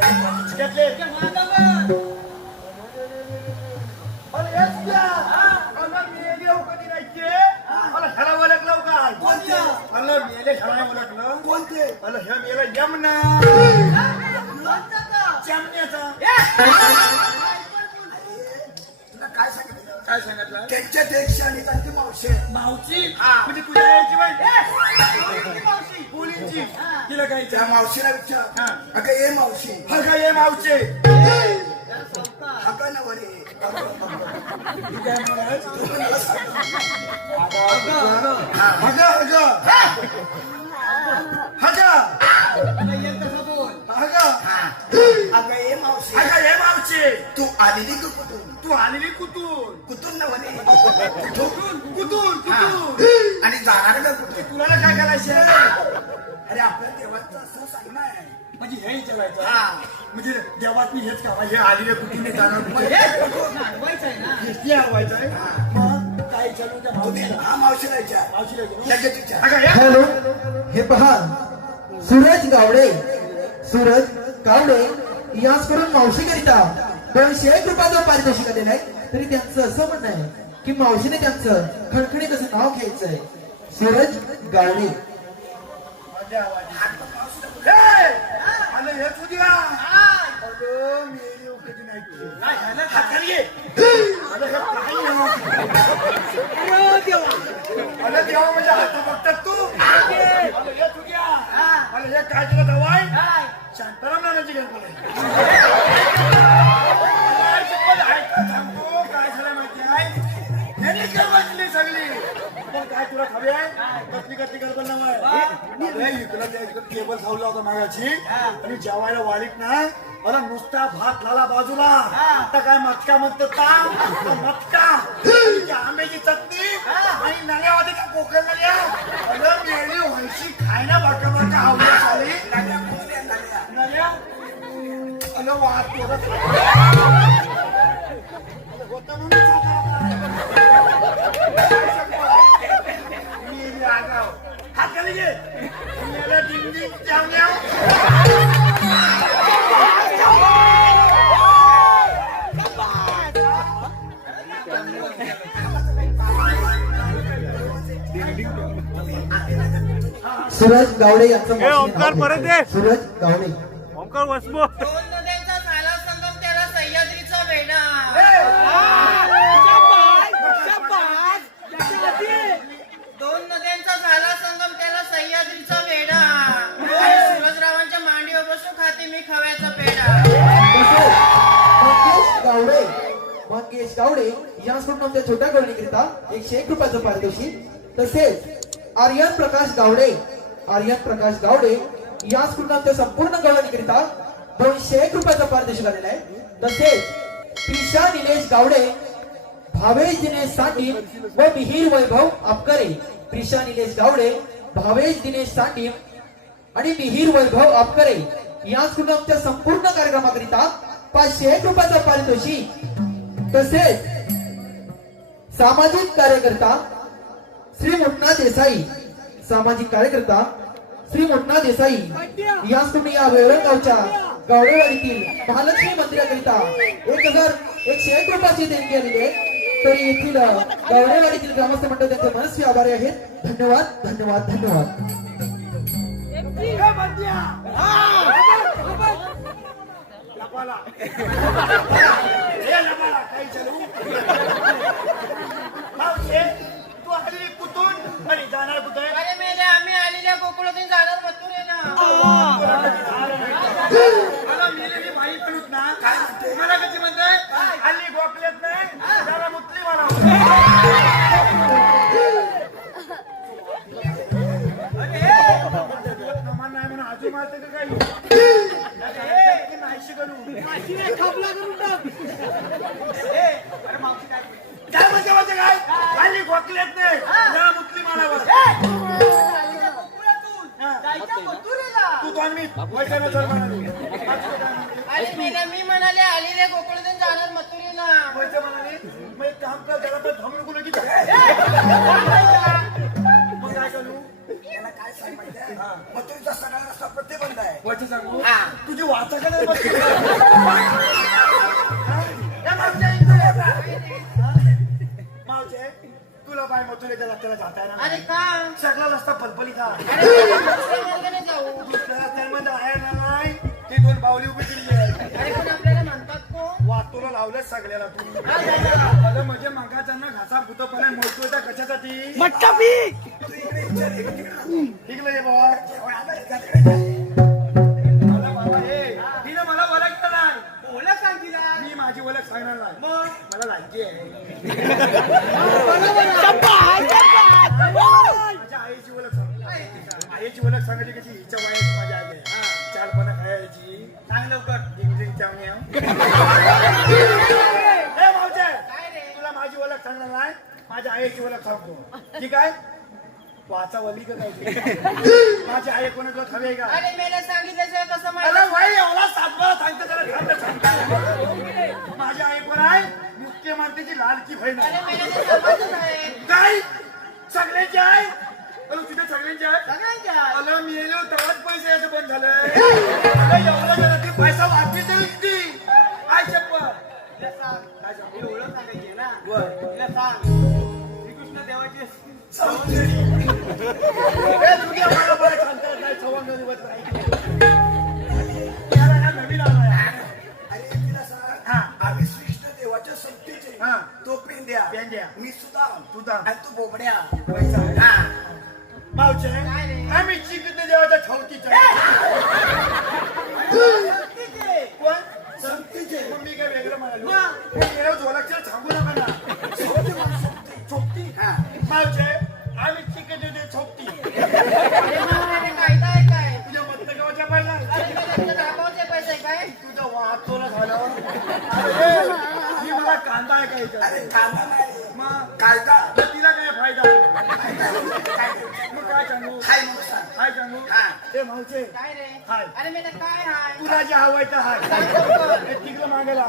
चिकटले माझा मन अरे येस क्या मला मेले हो कधी नाही के मला ह्याला ओळखलं काय कोणते मला मेले ह्याला ओळखलं कोणते मला हे मेला यमना चमण्याचा काय सांगितलं काय सांगितलं त्यांच्या देश आणि त्यांची मावशी मावशी म्हणजे तुझ्या यायची बाई मावशी बोलींची तिला काय त्या मावशीला विचार अगं ये मावशी अगं ये मावशी हका ना वरे तू आलेली कुठून तू आलेली कुठून कुठून ना म्हणे कुठून कुठून कुठून आणि जाणार का कुठे तुला काय करायचं अरे आपल्या देवाचं असं सांगणं आहे म्हणजे हे विचारायचं म्हणजे देवात मी हेच का हे आलेले कुठून जाणार मग काय विचारू हा मावशीला विचार हॅलो हे पहा सूरज गावडे सूरज गावडे याच करून मावशीकरिता 201 रुपयाचं पारितोषिक दिलं आहे. तरी त्यांचं असं म्हणणं आहे की मावशीने त्यांचं खणखणीत असं नाव घ्यायचंय सूरज गावडे. देवा म्हणजे हात बघतात तू हे काय तुला दवाई शांताराम नानाची गणपती काय झालं माहिती आहे सगळी पण काय तुला खबरी आहे कसली कसली कल्पना तुला केबल खावला होता मागाची आणि जेवायला वाढीत ना मला नुसता भात झाला बाजूला आता काय मटका म्हणतो मटका आंब्याची चटणी आणि नळ्यामध्ये का कोकण नळ्या मेळी व्हायची खायला बाका बाका आवडत आली नळ्या अन वाहत होत हात खाली घे डिंग डिंग चावण्या सूरज गावडे यांचं ओंकार परत दे. सूरज गावडे ओंकार वसबो दोन नद्यांचा झाला संगम त्याला सह्याद्रीचा वेढा दोन नद्यांचा झाला संगम त्याला सह्याद्रीचा वेढा आणि सूरजरावांच्या मांडीवर बसून खाते मी खव्याचा पेढा. मंगेश गावडे यांच्याकडून आमच्या छोट्या गवळणीकरिता 101 रुपयाचं पारितोषिक. तसेच आर्यन प्रकाश गावडे यांच्याकडून आमच्या संपूर्ण गवळणीकरिता 201 रुपयाचं पारितोषिक आलेलं आहे. तसेच प्रिशा निलेश गावडे, भावेश दिनेश सांडी व मिहीर वैभव आपकरे. प्रिशा निलेश गावडे, भावेश दिनेश सांडी आणि मिहीर वैभव आपकरे यांच्याकडून आमच्या संपूर्ण कार्यक्रमाकरिता 501 रुपयाचं पारितोषिक. तसेच सामाजिक कार्यकर्ता श्री मुन्ना देसाई यांच्याकडून या वेळगावच्या गावडेवाडीतील महालक्ष्मी मंदिराकरिता 1101 रुपयाची देणगी आलेली आहे. तरी येथील गावडेवाडीतील ग्रामस्थ मंडळ त्यांचे मनस्वी आभारी आहेत. धन्यवाद धन्यवाद धन्यवाद. तू आलेली कुठून आणि जाणार कुठे अरे मेले आम्ही आलेल्या गोकुळातून जाणार मथुरेला. मला मेलेली बाई म्हणूत ना काय म्हणते मला कशी म्हणताय हल्ली गोखलेत नाही जरा मुतली मला नाही म्हणून आजू मारते का काही नाहीशी करू खापला करून टाक काय म्हणते माझं काय हल्ली गोखलेत नाही जरा मुतली मारावर तू दोन मी अरे मेले मी म्हणाले आलेल्या गोकुळातून जाणार मथुरेला. पैसे म्हणाले मग काम कर जरा तर थांबून कुठे की मग काय करू काय सांग माहिती आहे मथुरेचा सगळा रस्ता प्रतिबंध आहे वरचं सांगू हा. तुझी वाचा का नाही बघ. मावचे तुला बाय मथुरेच्या रस्त्याला जाता येणार अरे नाही. का सगळा रस्ता पलपलीचा अरे दुसऱ्या मार्गाने जाऊ दुसऱ्या रस्त्यामध्ये आहे ना नाही ती दोन बावली उभी केली आहे. अरे पण आपल्याला म्हणतात कोण वाटोला लावलंच सगळ्याला तू हा, दादा. अगं म्हणजे मागाचा घासा भूतपणा मोडतोय त्या कशासाठी ठीक आहे बाबा मला बाबा हे तिने मला ओळखलं नाही. ओळख सांग तिला मी माझी ओळख सांगणार नाही मग मला लायकी आहे माझ्या आईची ओळख सांग आईची ओळख सांगायची कशी हिच्या वयाची माझी आई आहे चारपणा खायची सांग लवकर डिंगडिंग चावण्या ए मावचे काय रे तुला माझी ओळख सांगणार नाही माझ्या आईची ओळख सांगतो ठीक आहे वाचा वली का काय माझी आई कोणी तुला हवी आहे का अरे मेले सांगितल्याशिवाय कसं अरे माहिती भाई एवढा सातबारा सांगतो जरा थांब रे, सांगतो. माझी आई कोण आहे मुख्यमंत्रीची लाडकी बहीण अरे आहे. मेले ते समजच आहे काय सगळ्यांची आहे अरे तुझ्या सगळ्यांची आहे सगळ्यांच्या अरे मी येलो तेव्हाच पैसे यायचं बंद झालं अरे एवढं झालं ते पैसा वाटली तरी ती आय शपथ तिला सांग काय सांगू? ती ओळख सांगायची आहे ना बर. तिला सांग श्रीकृष्ण देवाची ए, तुझ्या मला बरं सांगता येत नाही, सवंग दिवस राहिली. याला हा नवीन आलाय. अरे तिला सांग हा. आम्ही श्रीकृष्ण देवाच्या संगतीचे हा. तो पेंद्या पेंड्या. मी सुद्धा तुझा आणि तू बोबड्या पैसा आहे. हा. मावचे काय रे? आम्ही श्रीकृष्ण देवाच्या छवतीच्या कोण संगतीचे मग मी काय वेगळं म्हणालो मग? हे वेळेवर जोलाक्षर सांगू नका ना छोपती हा. मावचे आम्ही श्रीकृष्ण देव छोपती अरे मग अरे कायदा आहे काय तुझ्या मतगावाच्या पहिला अरे मेले दाखवचे पैसे काय तुझा वाटोला झालं अरे, ही मला कांदा आहे का याच्यात? अरे कामा नाही मग कायदा मग तिला काय फायदा मग काय सांगू हाय म्हणून सांग काय सांगू हा. ते भाऊचे काय रे हाय. अरे मेले काय हाय तुला जे हवंय तर हाय सांग लवकर. हे तिकडं मागायला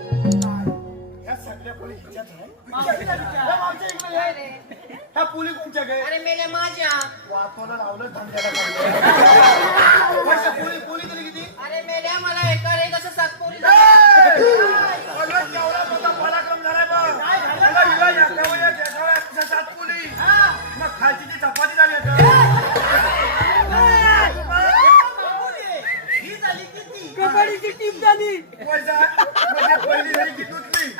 ह्या सगळ्या पोली हिच्यात आहे ह्या मागच्या इकडे काय ये. रे ह्या पोली कोणच्या गे अरे मेले माझ्या वाटोला लावलं धंद्याला पाहिजे वर्षा पोली पोली तरी किती अरे मेल्या मला एका रे कसं सातपुरी अगं, केवढा मोठा पराक्रम झालाय बघ. अगं, हिला एकावर एक, एकावर एक अशा सात पोली. मग खालची ती चपाती झाली आता. ही झाली किती कबड्डीची टीम झाली पैसा म्हणजे पहिली झाली की दुसरी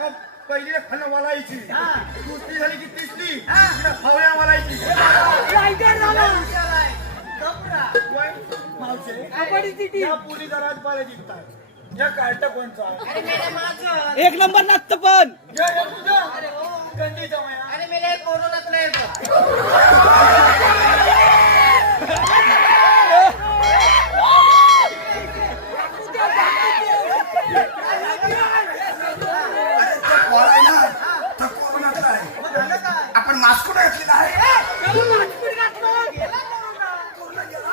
मग पहिली फन वलायची दुसरी झाली की तिसरी तिला फवड्या वलायची वय, मावशे, कबड्डीची टीम या पोलीचा राजपाल जिंकतात या कार्ट कोणचा आहे? अरे मेले माझं एक नंबर नाचतं पण हे तुझं अरे हो गंडीचा माया. अरे मेले कोरोनातलं येतं अरे तो पोळा आहे ना तो कोरोनाचा आहे मग झालं काय आपण मास्क घातलेला आहे कोरोना गेला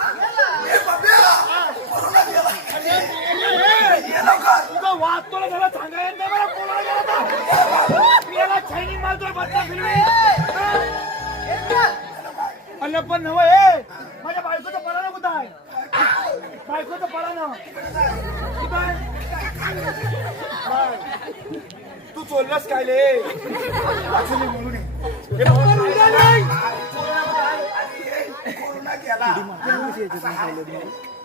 ए बाब्या कोरोना गेला ये लवकर तुझा वाद तुला झाला सांगायला नाही मला कोणाला गेला होता. मी याला छैनी मारतोय बच्चा फिरवी अल्ल पण नव ए माझ्या बायकोचं परानं कुठं आहे बायकोचं परानं कुठं आहे काय? तू चोरलंस काय ले असं मी म्हणू नये हे बाबा, कोरोना कुठं आहे? अरे कोरोना गेला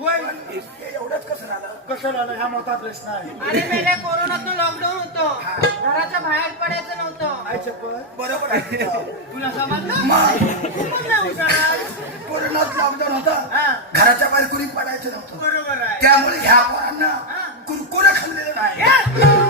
होय. हे एवढंच कसं झालं कसं झालं हा मोठा प्रश्न आहे अरे मेले कोरोनातून लॉकडाऊन होतं घराच्या बाहेर पडायचं नव्हतं काय चप्पल बरोबर आहे तुझं. तुला समजलं मग तू पण नाही हुशार आहे. कोरोनात लॉकडाऊन होता हा, घराच्या बाहेर कुणी पडायचं नव्हतं बरोबर आहे त्यामुळे ह्या पोरांना कुरकुरे खाल्लेलं नाही